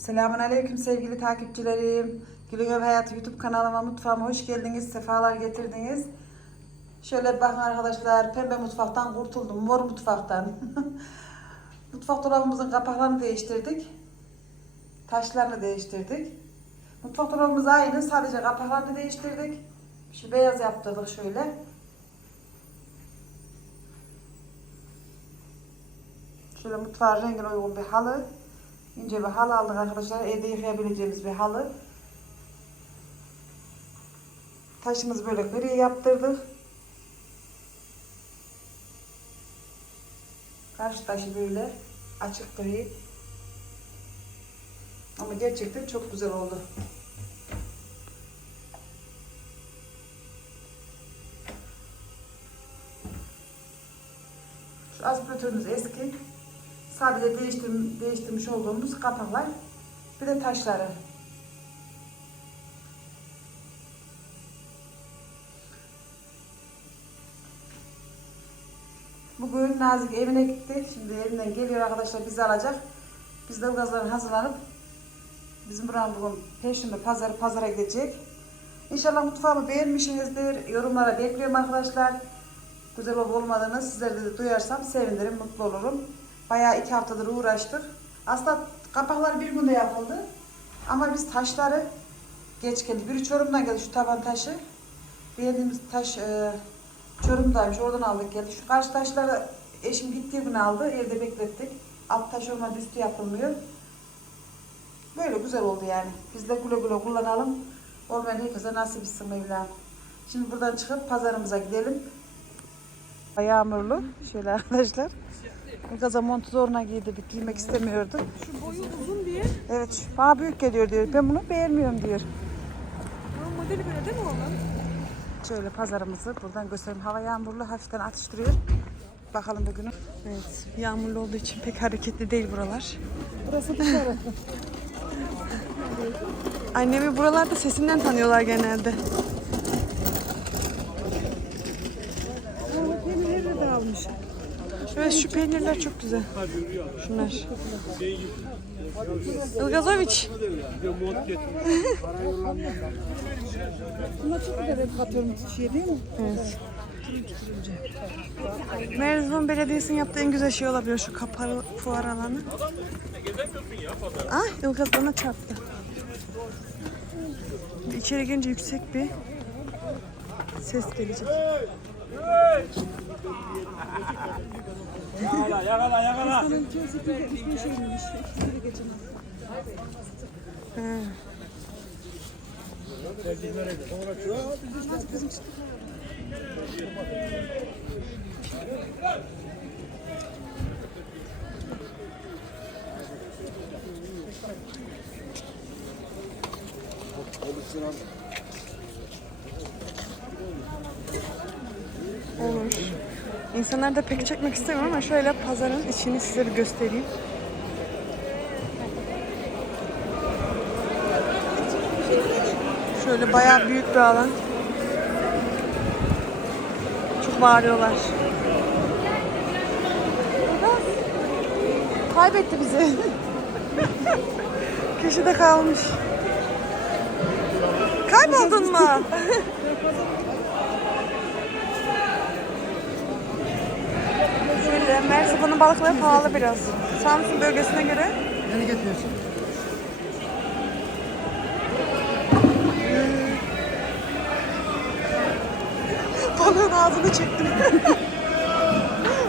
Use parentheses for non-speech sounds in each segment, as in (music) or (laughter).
Selamun Aleyküm sevgili takipçilerim. Gülün Ev Hayatı YouTube kanalıma, mutfağıma hoş geldiniz, sefalar getirdiniz. Şöyle bakın arkadaşlar, pembe mutfaktan kurtuldum, mor mutfaktan. (laughs) Mutfak dolabımızın kapaklarını değiştirdik. Taşlarını değiştirdik. Mutfak dolabımız aynı, sadece kapaklarını değiştirdik. Şu beyaz yaptırdık şöyle. Şöyle mutfağın rengine uygun bir halı. İnce bir halı aldık arkadaşlar. Evde yıkayabileceğimiz bir halı. Taşımızı böyle gri yaptırdık. Karşı taşı böyle açık gri. Ama gerçekten çok güzel oldu. Şu aspiratörümüz eski. Sadece değiştir, değiştirmiş olduğumuz kapaklar. Bir de taşları. Bugün Nazik evine gitti. Şimdi evinden geliyor arkadaşlar bizi alacak. Biz de gazların hazırlanıp bizim buranın bugün Perşembe pazarı pazara gidecek. İnşallah mutfağımı beğenmişsinizdir. Yorumlara bekliyorum arkadaşlar. Güzel olup olmadığını sizler de duyarsam sevinirim, mutlu olurum. Bayağı iki haftadır uğraştık. Aslında kapaklar bir günde yapıldı. Ama biz taşları geç geldi. Biri Çorum'dan geldi şu taban taşı. Beğendiğimiz taş e, Çorum'daymış. Oradan aldık geldi. Şu karşı taşları eşim gittiği gün aldı. Evde beklettik. Alt taş olmadı üstü yapılmıyor. Böyle güzel oldu yani. Biz de güle güle kullanalım. Olmayan herkese nasip etsin Mevlam. Şimdi buradan çıkıp pazarımıza gidelim. Yağmurlu. Şöyle arkadaşlar. Gaza montu zoruna giydi. Bir giymek istemiyordu. Şu boyu uzun diye. Evet şu bana büyük geliyor diyor. Ben bunu beğenmiyorum diyor. Bunun modeli böyle değil mi onun? Şöyle pazarımızı buradan göstereyim. Hava yağmurlu hafiften atıştırıyor. Bakalım bugünü. Evet. Yağmurlu olduğu için pek hareketli değil buralar. Burası dışarı. (laughs) Annemi buralarda sesinden tanıyorlar genelde. Peynirleri de almış. Evet şu peynirler çok güzel. Şunlar. Ilgazoviç. Bunlar çok güzel hep katıyorum şey değil mi? Evet. Merzivan Belediyesi'nin yaptığı en güzel şey olabilir şu kapalı fuar alanı. Ah Ilgaz bana çarptı. İçeri girince yüksek bir ses gelecek. Yakala yakala yakala. Ha. İnsanlar da pek çekmek istemiyorum ama şöyle pazarın içini size bir göstereyim. Şöyle bayağı büyük bir alan. Çok bağırıyorlar. Kaybetti bizi. (laughs) Köşede kalmış. Kayboldun mu? (laughs) Şöyle Mersifa'nın balıkları pahalı biraz. Samsun bölgesine göre. Beni getiriyorsun. (laughs) Balığın ağzını çektim. (laughs)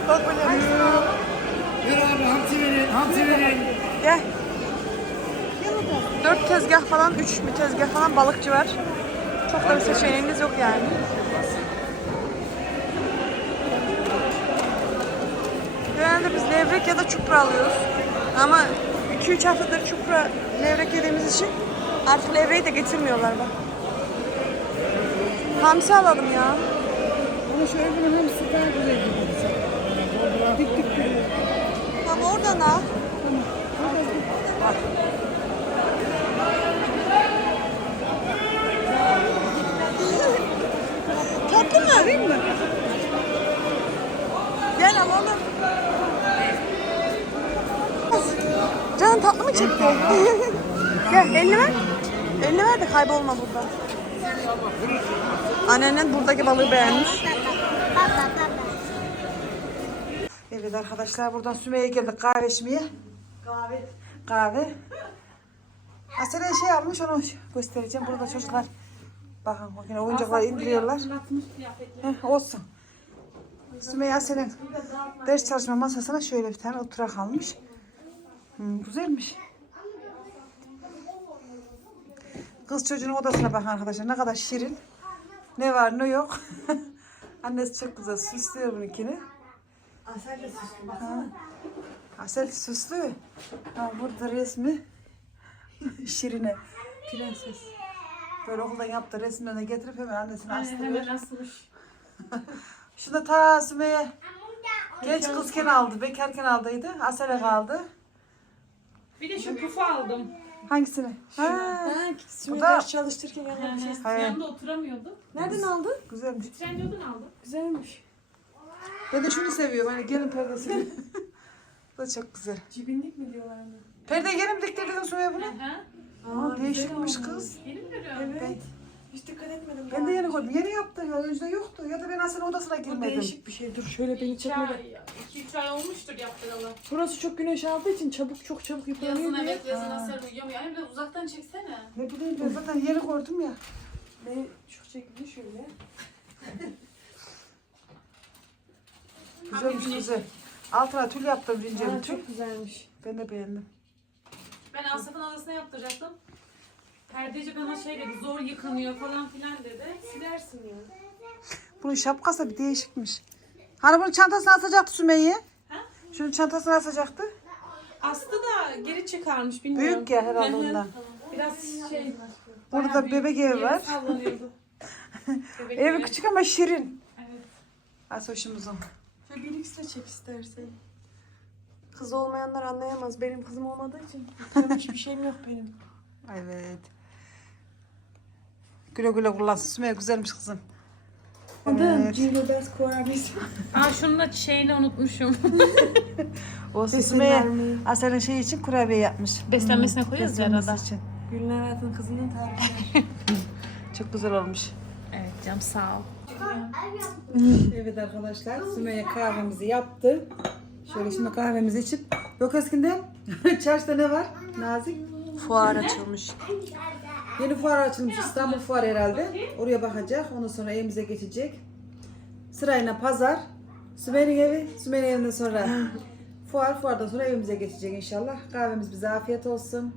Bak böyle. Ver abi hamsi verin hamsi verin. Gel. Dört tezgah falan, üç bir tezgah falan balıkçı var. Çok da bir seçeneğiniz yok yani. Genelde biz levrek ya da çupra alıyoruz. Ama 2-3 haftadır çupra levrek yediğimiz için artık levreyi de getirmiyorlar bak. Hamsi alalım ya. Ama şu evin hepsi daha güzel gidiyor. Dik dik duruyor. Tamam oradan al. Tatlı Gel elini ver. Elini ver de kaybolma burada. Annenin buradaki balığı beğenmiş. Evet arkadaşlar buradan Sümeyye geldik kahve içmeye. Kahve. Kahve. Asena şey almış onu göstereceğim. Burada çocuklar bakın yine oyuncaklar indiriyorlar. Heh, olsun. Sümeyye Asen'in ders çalışma masasına şöyle bir tane oturak almış. Hmm, güzelmiş. Kız çocuğun odasına bakın arkadaşlar ne kadar şirin. Ne var ne yok. (laughs) Annesi çok güzel süslüyor bununkini. Ha. Asel süslü. Ha, burada resmi. (laughs) Şirine. Prenses. Böyle okuldan yaptı resimlerini getirip hemen annesine astırıyor. asılmış. (laughs) Şunu ta Sümeyye genç kızken aldı. Bekarken aldıydı. Asel'e kaldı. Bir de şu pufu aldım. Hangisini? Ha, Ha, Bu Sümeyye da- ders çalıştırırken yanına bir şey. Hayır. Yanında oturamıyordu. Nereden aldın? güzelmiş. Trendyol'dan aldım. Güzelmiş. Ben de şunu seviyorum. Hani gelin perdesini. (laughs) Bu da çok güzel. Cibinlik mi diyorlar ona? Perde mi diktirdin Sümeyye bunu? Hı. Aa, değişikmiş kız. Yeni mi görüyorum? Evet. Hiç dikkat etmedim. Ben de yeni gördüm. Yeni yaptı ya. Önceden yoktu. Ya da ben Asel'in odasına Bu girmedim. değişik bir şey. Dur şöyle beni İki çekme. ay, iki üç ay olmuştur yaptıralı. Burası çok güneş aldığı için çabuk çok çabuk yıpranıyor Yazın diye. evet yazın asarım uyuyorum. Yani bir uzaktan çeksene. Ne bileyim ben zaten yeni gördüm ya. Ne çok çekildi şöyle. (laughs) Güzelmiş güzel. Altına tül yaptım Aa, zincirini tül. çok güzelmiş. Ben de beğendim. Ben Asaf'ın odasına yaptıracaktım. Perdeci bana şey dedi zor yıkanıyor falan filan dedi. Silersin ya. Bunun şapkası bir değişikmiş. Hani bunun çantasına asacaktı Sümeyye. Ha? Şunun çantasına asacaktı. Aslı da geri çıkarmış bilmiyorum. Büyük ya herhalde ondan. Biraz şey. Burada bayağı bebek evi var. sallanıyordu. (laughs) Bebek Evi küçük ama şirin. Evet. Asoşumuzun. Şöyle bir ikisi de çek istersen. Kız olmayanlar anlayamaz. Benim kızım olmadığı için. Yıpranmış bir şeyim yok benim. Evet. Güle güle kullansın. Sümeyye güzelmiş kızım. Evet. Cilo Ders kurabiyesi. Aa şunu da şeyini unutmuşum. (laughs) Olsun Sümeyye. vermeyi. Asel'in şey için kurabiye yapmış. Beslenmesine koyuyoruz ya Beslenmesi arada. için. Gülün hayatın kızının tarifi. (laughs) Çok güzel olmuş. Evet canım sağ ol. (laughs) Evet arkadaşlar Sümeyye kahvemizi yaptı. Şöyle şimdi kahvemizi içip yok eskiden çarşıda ne var Nazik? Fuar açılmış. Yeni fuar açılmış İstanbul Fuarı herhalde. Oraya bakacak. Ondan sonra evimize geçecek. Sırayla pazar. Sümeyye'nin evi. Sümeyye'nin evinden sonra (laughs) fuar. Fuardan sonra evimize geçecek inşallah. Kahvemiz bize afiyet olsun.